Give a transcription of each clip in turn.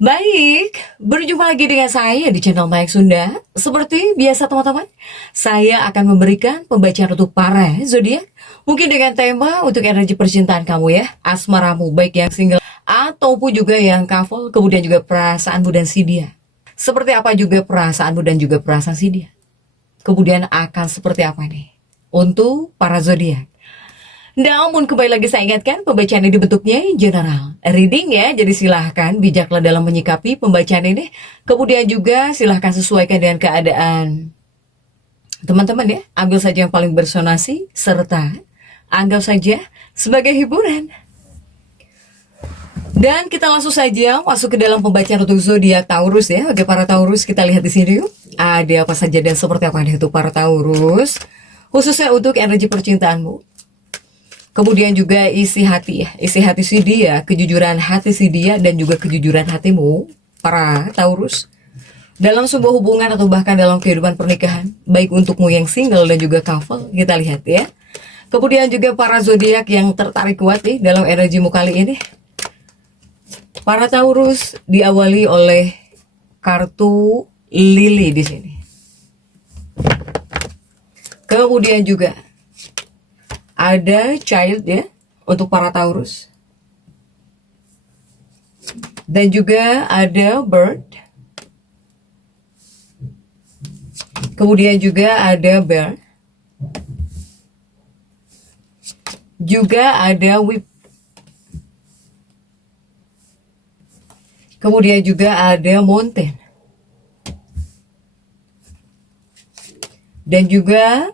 Baik, berjumpa lagi dengan saya di channel Mayak Sunda. Seperti biasa teman-teman, saya akan memberikan pembacaan untuk para zodiak. Mungkin dengan tema untuk energi percintaan kamu ya, asmaramu baik yang single ataupun juga yang couple, kemudian juga perasaanmu dan si dia. Seperti apa juga perasaanmu dan juga perasaan si dia. Kemudian akan seperti apa nih untuk para zodiak. Namun kembali lagi saya ingatkan pembacaan ini bentuknya general reading ya. Jadi silahkan bijaklah dalam menyikapi pembacaan ini. Kemudian juga silahkan sesuaikan dengan keadaan teman-teman ya. Ambil saja yang paling bersonasi serta anggap saja sebagai hiburan. Dan kita langsung saja masuk ke dalam pembacaan untuk zodiak Taurus ya. Oke para Taurus, kita lihat di sini yuk. Ada apa saja dan seperti apa nih untuk para Taurus, khususnya untuk energi percintaanmu. Kemudian juga isi hati ya, isi hati si dia, kejujuran hati si dia dan juga kejujuran hatimu, para Taurus. Dalam sebuah hubungan atau bahkan dalam kehidupan pernikahan, baik untukmu yang single dan juga couple, kita lihat ya. Kemudian juga para zodiak yang tertarik kuat nih dalam energimu kali ini. Para Taurus diawali oleh kartu lili di sini. Kemudian juga ada child ya untuk para Taurus. Dan juga ada bird. Kemudian juga ada bear. Juga ada whip. Kemudian juga ada mountain. Dan juga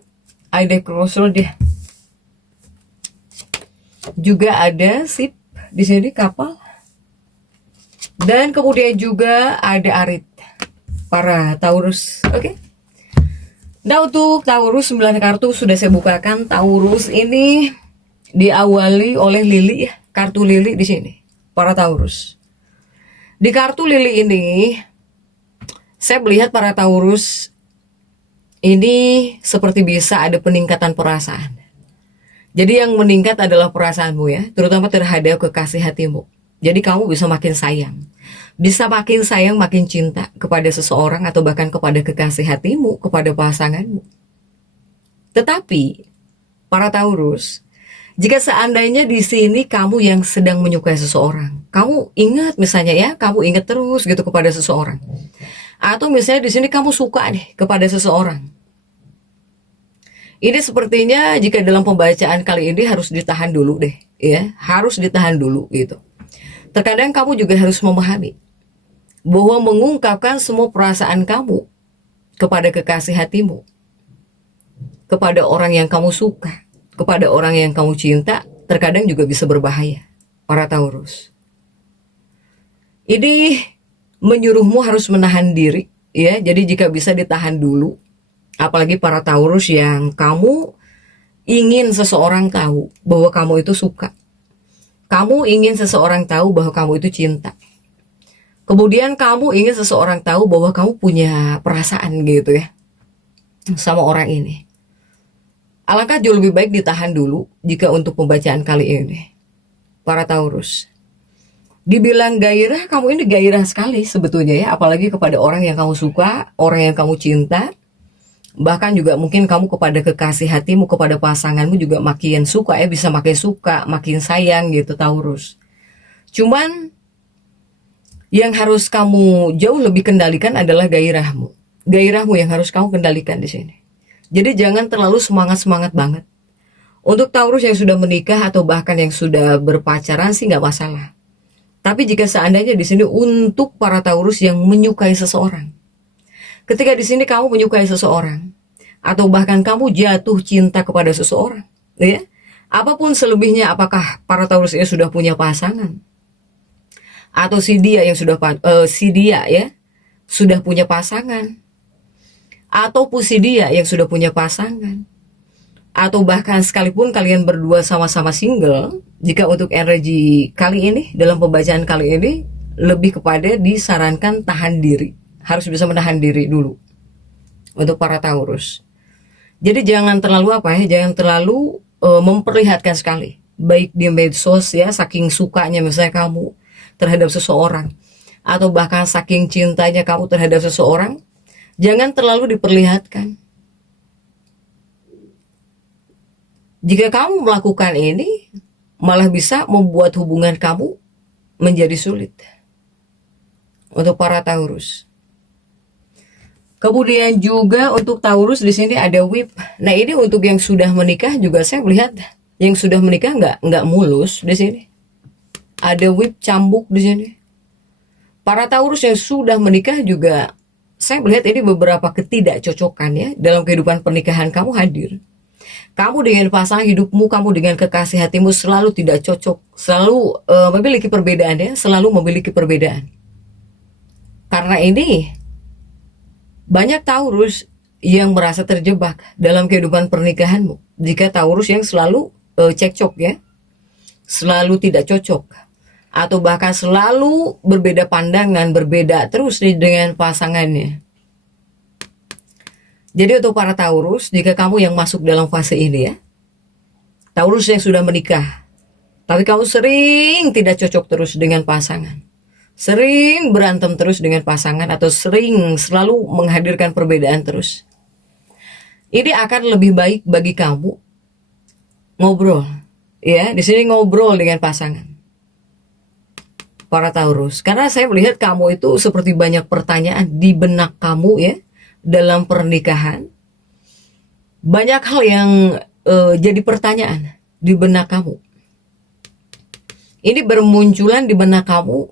ada crossroad ya. Juga ada ship di sini, kapal. Dan kemudian juga ada arit para Taurus. Oke. Nah untuk Taurus 9 kartu sudah saya bukakan. Taurus ini diawali oleh lili ya, kartu lili di sini para Taurus. Di kartu lili ini saya melihat para Taurus ini seperti bisa ada peningkatan perasaan. Jadi yang meningkat adalah perasaanmu ya, terutama terhadap kekasih hatimu. Jadi kamu bisa makin sayang. Bisa makin sayang, makin cinta kepada seseorang atau bahkan kepada kekasih hatimu, kepada pasanganmu. Tetapi, para Taurus, jika seandainya di sini kamu yang sedang menyukai seseorang, kamu ingat misalnya ya, kamu ingat terus gitu kepada seseorang. Atau misalnya di sini kamu suka nih kepada seseorang. Ini sepertinya jika dalam pembacaan kali ini harus ditahan dulu deh, ya, harus ditahan dulu gitu. Terkadang kamu juga harus memahami bahwa mengungkapkan semua perasaan kamu kepada kekasih hatimu, kepada orang yang kamu suka, kepada orang yang kamu cinta, terkadang juga bisa berbahaya, para Taurus. Ini menyuruhmu harus menahan diri, ya. Jadi jika bisa ditahan dulu. Apalagi para Taurus yang kamu ingin seseorang tahu bahwa kamu itu suka. Kamu ingin seseorang tahu bahwa kamu itu cinta. Kemudian kamu ingin seseorang tahu bahwa kamu punya perasaan gitu ya sama orang ini. Alangkah jauh lebih baik ditahan dulu jika untuk pembacaan kali ini. Para Taurus. Dibilang gairah, kamu ini gairah sekali sebetulnya ya. Apalagi kepada orang yang kamu suka, orang yang kamu cinta. Bahkan juga mungkin kamu kepada kekasih hatimu, kepada pasanganmu juga makin suka ya, bisa makin suka, makin sayang gitu Taurus. Cuman yang harus kamu jauh lebih kendalikan adalah gairahmu. Gairahmu yang harus kamu kendalikan di sini. Jadi jangan terlalu semangat-semangat banget. Untuk Taurus yang sudah menikah atau bahkan yang sudah berpacaran sih nggak masalah. Tapi jika seandainya di sini untuk para Taurus yang menyukai seseorang. Ketika di sini kamu menyukai seseorang atau bahkan kamu jatuh cinta kepada seseorang, ya. Apapun selebihnya, apakah para Taurus ini sudah punya pasangan atau si dia yang sudah ya sudah punya pasangan, ataupun si dia yang sudah punya pasangan, atau bahkan sekalipun kalian berdua sama-sama single, jika untuk energi kali ini dalam pembacaan kali ini lebih kepada disarankan tahan diri. Harus bisa menahan diri dulu untuk para Taurus. Jadi jangan terlalu jangan terlalu memperlihatkan sekali, baik di medsos ya, saking sukanya misalnya kamu terhadap seseorang, atau bahkan saking cintanya kamu terhadap seseorang, jangan terlalu diperlihatkan. Jika kamu melakukan ini, malah bisa membuat hubungan kamu menjadi sulit. Untuk para Taurus. Kemudian juga untuk Taurus di sini ada whip. Nah, ini untuk yang sudah menikah juga saya melihat yang sudah menikah nggak mulus di sini. Ada whip cambuk di sini. Para Taurus yang sudah menikah juga saya melihat ini beberapa ketidakcocokan ya dalam kehidupan pernikahan kamu hadir. Kamu dengan pasangan hidupmu, kamu dengan kekasih hatimu selalu tidak cocok, selalu memiliki perbedaan ya, selalu memiliki perbedaan. Karena ini banyak Taurus yang merasa terjebak dalam kehidupan pernikahanmu. Jika Taurus yang selalu cekcok ya, selalu tidak cocok, atau bahkan selalu berbeda pandangan, berbeda terus dengan pasangannya. Jadi untuk para Taurus, jika kamu yang masuk dalam fase ini ya, Taurus yang sudah menikah, tapi kamu sering tidak cocok terus dengan pasangan, sering berantem terus dengan pasangan, atau sering selalu menghadirkan perbedaan terus, ini akan lebih baik bagi kamu ngobrol, ya, di sini ngobrol dengan pasangan. Para Taurus, karena saya melihat kamu itu seperti banyak pertanyaan di benak kamu ya, dalam pernikahan. Banyak hal yang jadi pertanyaan di benak kamu. Ini bermunculan di benak kamu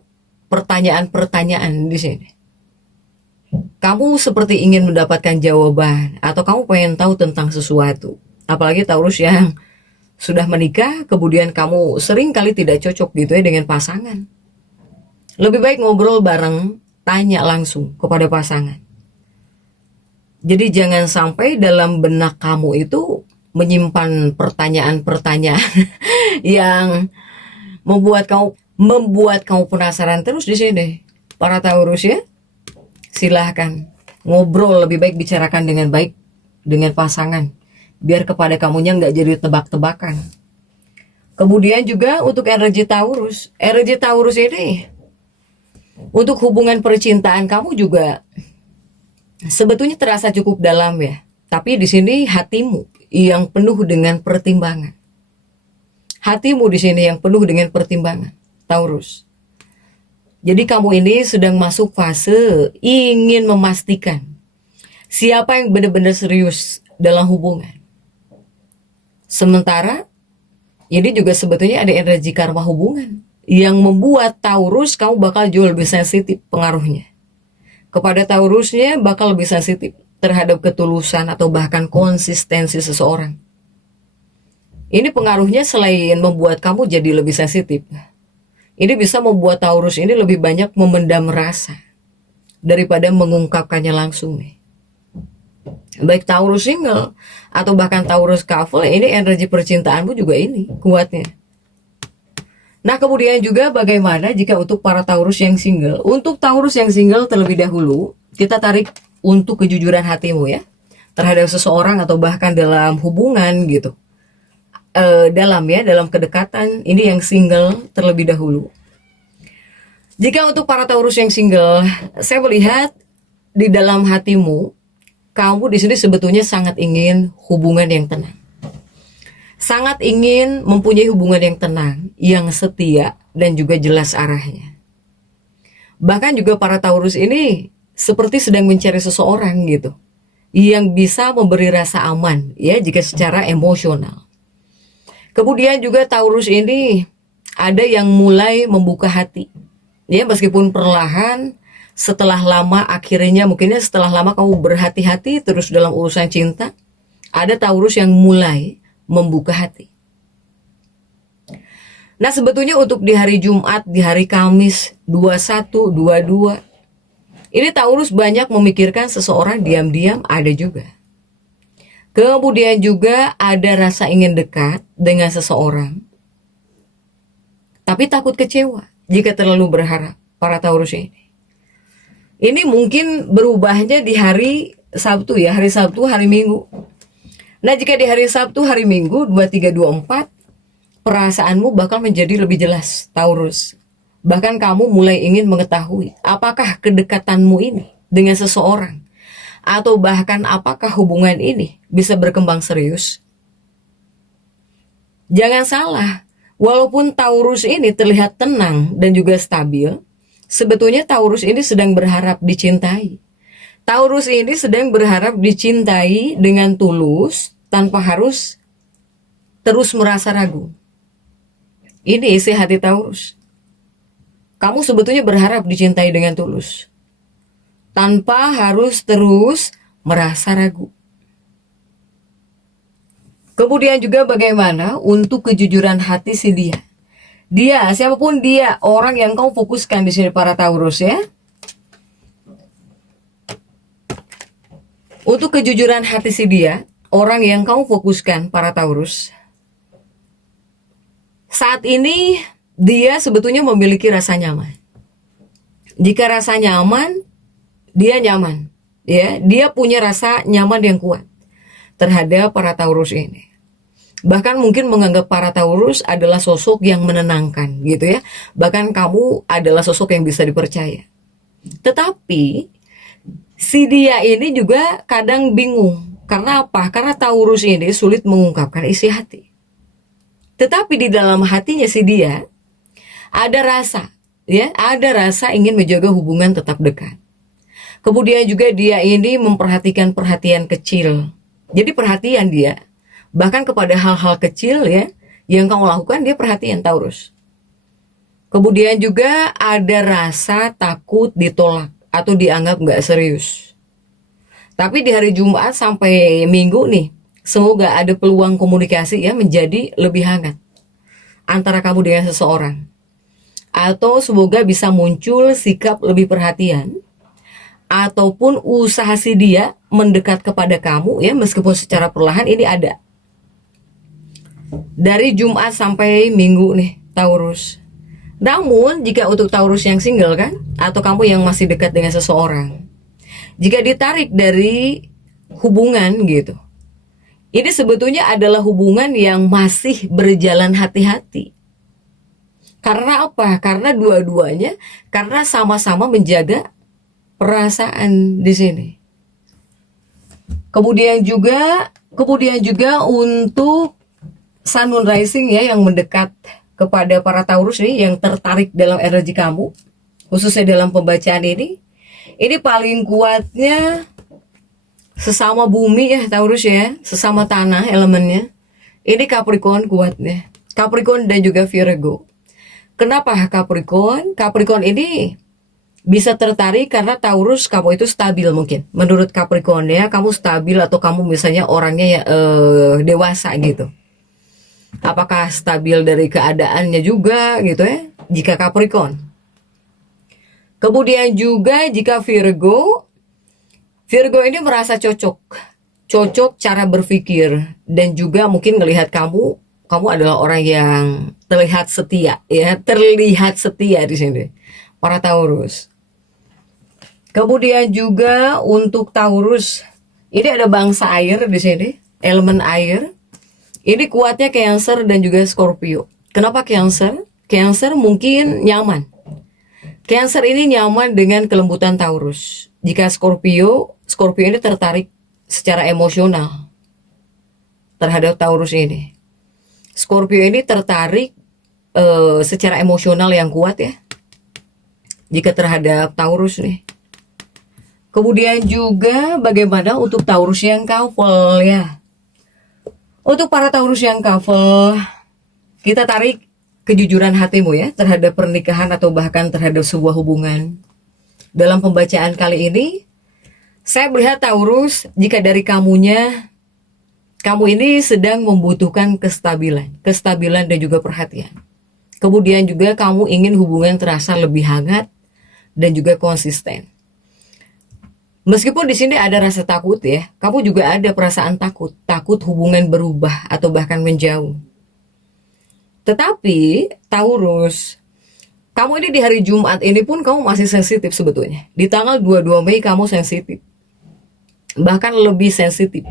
pertanyaan-pertanyaan di sini. Kamu seperti ingin mendapatkan jawaban, atau kamu pengen tahu tentang sesuatu. Apalagi Taurus yang sudah menikah, kemudian kamu sering kali tidak cocok gitu ya dengan pasangan. Lebih baik ngobrol bareng, tanya langsung kepada pasangan. Jadi jangan sampai dalam benak kamu itu menyimpan pertanyaan-pertanyaan yang membuat kamu penasaran terus di sini. Para Taurus ya, silahkan ngobrol, lebih baik bicarakan dengan baik dengan pasangan, biar kepada kamunya nggak jadi tebak-tebakan. Kemudian juga untuk energi Taurus ini untuk hubungan percintaan kamu juga sebetulnya terasa cukup dalam ya, tapi di sini hatimu yang penuh dengan pertimbangan. Hatimu di sini yang penuh dengan pertimbangan, Taurus. Jadi kamu ini sedang masuk fase ingin memastikan siapa yang benar-benar serius dalam hubungan. Sementara ini juga sebetulnya ada energi karma hubungan yang membuat Taurus kamu bakal jauh lebih sensitif pengaruhnya. Kepada Taurusnya bakal lebih sensitif terhadap ketulusan atau bahkan konsistensi seseorang. Ini pengaruhnya selain membuat kamu jadi lebih sensitif, ini bisa membuat Taurus ini lebih banyak memendam rasa daripada mengungkapkannya langsung nih. Baik Taurus single atau bahkan Taurus couple, ini energi percintaanmu juga ini kuatnya. Nah kemudian juga bagaimana jika untuk para Taurus yang single? Untuk Taurus yang single terlebih dahulu, kita tarik untuk kejujuran hatimu ya, terhadap seseorang atau bahkan dalam hubungan gitu. Dalam kedekatan, ini yang single terlebih dahulu. Jika untuk para Taurus yang single, saya melihat di dalam hatimu, kamu di sini sebetulnya sangat ingin hubungan yang tenang. Sangat ingin mempunyai hubungan yang tenang, yang setia, dan juga jelas arahnya. Bahkan juga para Taurus ini seperti sedang mencari seseorang gitu, yang bisa memberi rasa aman ya jika secara emosional. Kemudian juga Taurus ini ada yang mulai membuka hati. Ya meskipun perlahan, setelah lama akhirnya mungkinnya setelah lama kamu berhati-hati terus dalam urusan cinta, ada Taurus yang mulai membuka hati. Nah sebetulnya untuk di hari Jumat, di hari Kamis 21, 22, ini Taurus banyak memikirkan seseorang diam-diam ada juga. Kemudian juga ada rasa ingin dekat dengan seseorang, tapi takut kecewa jika terlalu berharap para Taurus ini. Ini mungkin berubahnya di hari Sabtu ya, hari Sabtu, hari Minggu. Nah jika di hari Sabtu, hari Minggu 23, 24, perasaanmu bakal menjadi lebih jelas Taurus. Bahkan kamu mulai ingin mengetahui apakah kedekatanmu ini dengan seseorang, atau bahkan apakah hubungan ini bisa berkembang serius. Jangan salah, walaupun Taurus ini terlihat tenang dan juga stabil, sebetulnya Taurus ini sedang berharap dicintai. Taurus ini sedang berharap dicintai dengan tulus tanpa harus terus merasa ragu. Ini isi hati Taurus. Kamu sebetulnya berharap dicintai dengan tulus, tanpa harus terus merasa ragu. Kemudian juga bagaimana untuk kejujuran hati si dia. Dia, siapapun dia, orang yang kau fokuskan di sini para Taurus ya. Untuk kejujuran hati si dia, orang yang kau fokuskan para Taurus. Saat ini dia sebetulnya memiliki rasa nyaman. Jika rasa nyaman, dia nyaman, ya. Dia punya rasa nyaman yang kuat terhadap para Taurus ini. Bahkan mungkin menganggap para Taurus adalah sosok yang menenangkan, gitu ya. Bahkan kamu adalah sosok yang bisa dipercaya. Tetapi si dia ini juga kadang bingung. Karena apa? Karena Taurus ini sulit mengungkapkan isi hati. Tetapi di dalam hatinya si dia ada rasa, ya, ada rasa ingin menjaga hubungan tetap dekat. Kemudian juga dia ini memperhatikan perhatian kecil. Jadi perhatian dia, bahkan kepada hal-hal kecil ya, yang kamu lakukan dia perhatian Taurus. Kemudian juga ada rasa takut ditolak atau dianggap nggak serius. Tapi di hari Jumat sampai Minggu nih, semoga ada peluang komunikasi ya menjadi lebih hangat antara kamu dengan seseorang. Atau semoga bisa muncul sikap lebih perhatian, ataupun usaha si dia mendekat kepada kamu ya, meskipun secara perlahan ini ada. Dari Jumat sampai Minggu nih Taurus. Namun jika untuk Taurus yang single kan, atau kamu yang masih dekat dengan seseorang, jika ditarik dari hubungan gitu, ini sebetulnya adalah hubungan yang masih berjalan hati-hati. Karena apa? Karena dua-duanya, karena sama-sama menjaga perasaan di sini. Kemudian juga untuk Sun Moon Rising ya, yang mendekat kepada para Taurus nih, yang tertarik dalam energi kamu, khususnya dalam pembacaan ini paling kuatnya sesama bumi ya Taurus ya, sesama tanah elemennya. Ini Capricorn kuatnya. Capricorn dan juga Virgo. Kenapa Capricorn? Capricorn ini bisa tertarik karena Taurus kamu itu stabil mungkin. Menurut Capricorn ya, kamu stabil atau kamu misalnya orangnya ya, dewasa gitu. Apakah stabil dari keadaannya juga gitu ya, jika Capricorn. Kemudian juga jika Virgo ini merasa cocok cara berpikir, dan juga mungkin melihat kamu adalah orang yang terlihat setia di sini para Taurus. Kemudian juga untuk Taurus ini ada bangsa air di sini, elemen air. Ini kuatnya Cancer dan juga Scorpio. Kenapa Cancer? Cancer mungkin nyaman. Cancer ini nyaman dengan kelembutan Taurus. Jika Scorpio ini tertarik secara emosional terhadap Taurus ini. Scorpio ini tertarik secara emosional yang kuat ya, jika terhadap Taurus nih. Kemudian juga bagaimana untuk Taurus yang couple ya. Untuk para Taurus yang couple, kita tarik kejujuran hatimu ya terhadap pernikahan atau bahkan terhadap sebuah hubungan. Dalam pembacaan kali ini, saya melihat Taurus, jika dari kamu ini sedang membutuhkan kestabilan dan juga perhatian. Kemudian juga kamu ingin hubungan terasa lebih hangat dan juga konsisten. Meskipun di sini ada rasa takut ya, kamu juga ada perasaan takut hubungan berubah atau bahkan menjauh. Tetapi Taurus, kamu ini di hari Jumat ini pun kamu masih sensitif sebetulnya. Di tanggal 22 Mei kamu sensitif. Bahkan lebih sensitif.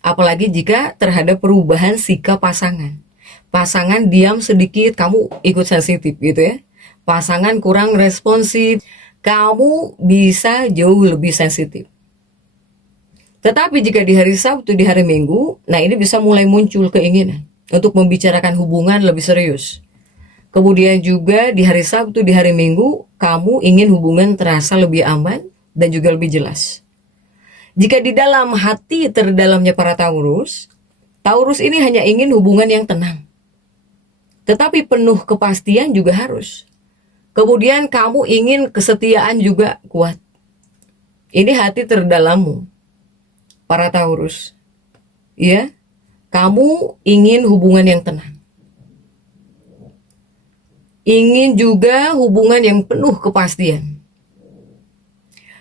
Apalagi jika terhadap perubahan sikap pasangan. Pasangan diam sedikit, kamu ikut sensitif gitu ya. pasangan kurang responsif, kamu bisa jauh lebih sensitif. Tetapi jika di hari Sabtu, di hari Minggu, nah ini bisa mulai muncul keinginan untuk membicarakan hubungan lebih serius. Kemudian juga di hari Sabtu, di hari Minggu, kamu ingin hubungan terasa lebih aman dan juga lebih jelas. Jika di dalam hati terdalamnya para Taurus, Taurus ini hanya ingin hubungan yang tenang. Tetapi penuh kepastian juga harus. Kemudian kamu ingin kesetiaan juga kuat. Ini hati terdalammu, para Taurus. Ya, kamu ingin hubungan yang tenang. Ingin juga hubungan yang penuh kepastian.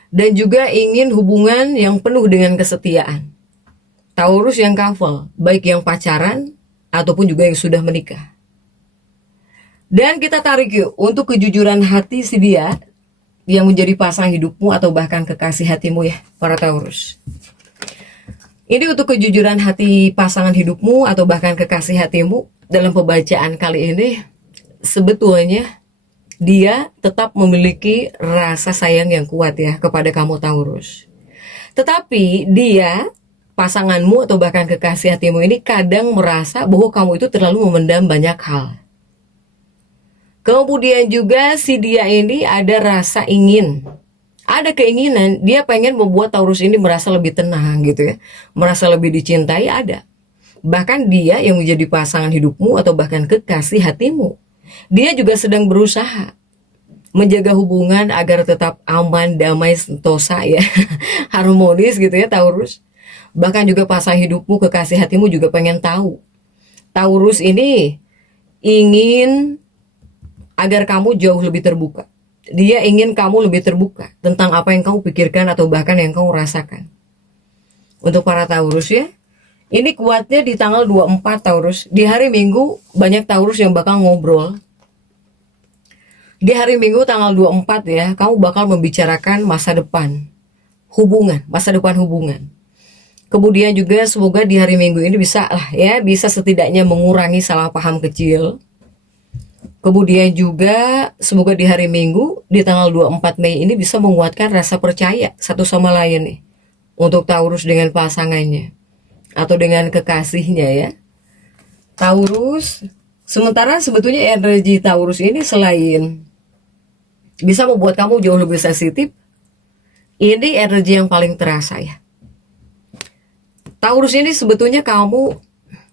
Dan juga ingin hubungan yang penuh dengan kesetiaan. Taurus yang couple, baik yang pacaran ataupun juga yang sudah menikah. Dan kita tarik yuk untuk kejujuran hati si dia yang menjadi pasangan hidupmu atau bahkan kekasih hatimu ya, para Taurus. Ini untuk kejujuran hati pasangan hidupmu atau bahkan kekasih hatimu. Dalam pembacaan kali ini, sebetulnya dia tetap memiliki rasa sayang yang kuat ya kepada kamu Taurus. Tetapi dia, pasanganmu atau bahkan kekasih hatimu ini kadang merasa bahwa kamu itu terlalu memendam banyak hal. Kemudian juga si dia ini ada rasa ingin, ada keinginan, dia pengen membuat Taurus ini merasa lebih tenang gitu ya. Merasa lebih dicintai ada. Bahkan dia yang menjadi pasangan hidupmu atau bahkan kekasih hatimu. Dia juga sedang berusaha menjaga hubungan agar tetap aman, damai, sentosa ya. Harmonis gitu ya Taurus. Bahkan juga pasangan hidupmu, kekasih hatimu juga pengen tahu. Taurus ini ingin agar kamu jauh lebih terbuka. Dia ingin kamu lebih terbuka tentang apa yang kamu pikirkan atau bahkan yang kamu rasakan. Untuk para Taurus ya, ini kuatnya di tanggal 24 Taurus. Di hari Minggu banyak Taurus yang bakal ngobrol. Di hari Minggu tanggal 24 ya, kamu bakal membicarakan masa depan hubungan, masa depan hubungan. Kemudian juga semoga di hari Minggu ini bisa lah ya, bisa setidaknya mengurangi salah paham kecil. Kemudian juga semoga di hari Minggu di tanggal 24 Mei ini bisa menguatkan rasa percaya satu sama lain nih. Untuk Taurus dengan pasangannya atau dengan kekasihnya ya. Taurus, sementara sebetulnya energi Taurus ini selain bisa membuat kamu jauh lebih sensitif, ini energi yang paling terasa ya. Taurus ini sebetulnya kamu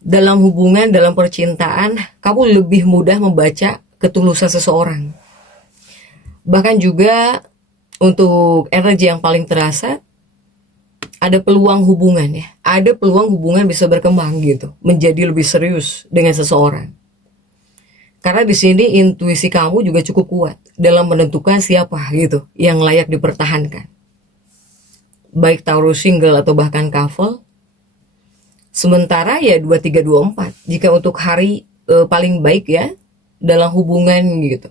dalam hubungan, dalam percintaan, kamu lebih mudah membaca ketulusan seseorang. Bahkan juga untuk energi yang paling terasa, ada peluang hubungan ya. Ada peluang hubungan bisa berkembang gitu, menjadi lebih serius dengan seseorang. Karena di sini intuisi kamu juga cukup kuat dalam menentukan siapa gitu yang layak dipertahankan. Baik Taurus single atau bahkan couple. Sementara ya 2324 jika untuk hari paling baik ya dalam hubungan gitu.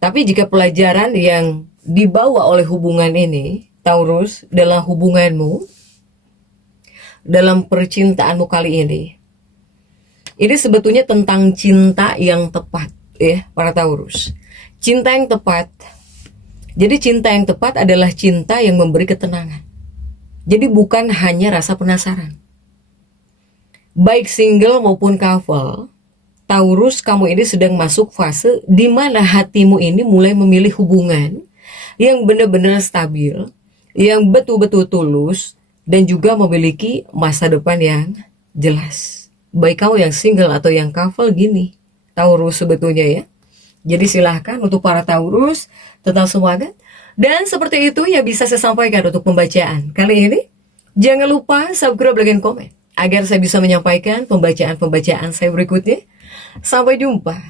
Tapi jika pelajaran yang dibawa oleh hubungan ini Taurus dalam hubunganmu, dalam percintaanmu kali ini sebetulnya tentang cinta yang tepat ya para Taurus. Cinta yang tepat. Jadi cinta yang tepat adalah cinta yang memberi ketenangan. Jadi bukan hanya rasa penasaran. Baik single maupun couple, Taurus kamu ini sedang masuk fase di mana hatimu ini mulai memilih hubungan yang benar-benar stabil, yang betul-betul tulus, dan juga memiliki masa depan yang jelas. Baik kamu yang single atau yang couple gini, Taurus sebetulnya ya. Jadi silahkan untuk para Taurus, tetap semangat. Dan seperti itu ya bisa saya sampaikan untuk pembacaan kali ini. Jangan lupa subscribe, like, dan komen agar saya bisa menyampaikan pembacaan-pembacaan saya berikutnya. Sampai jumpa.